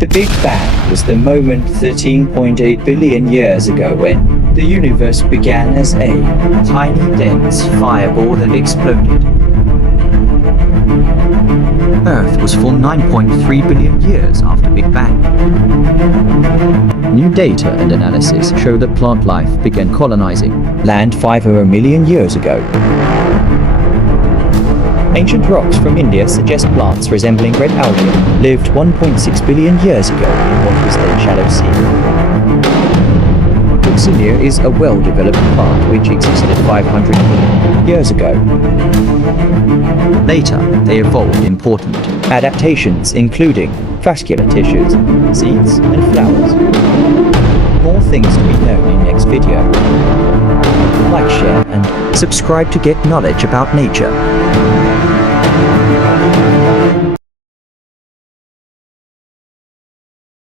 The Big Bang was the moment 13.8 billion years ago when the universe began as a tiny dense fireball that exploded. Earth was formed 9.3 billion years after Big Bang. New data and analysis show that plant life began colonizing land 5 million years ago. Ancient rocks from India suggest plants resembling red algae lived 1.6 billion years ago in what was then shallow sea. Coccinia is a well-developed plant which existed 500 million years ago. Later, they evolved important adaptations including vascular tissues, seeds, and flowers. More things to be known in next video. Like, share, and subscribe to get knowledge about nature.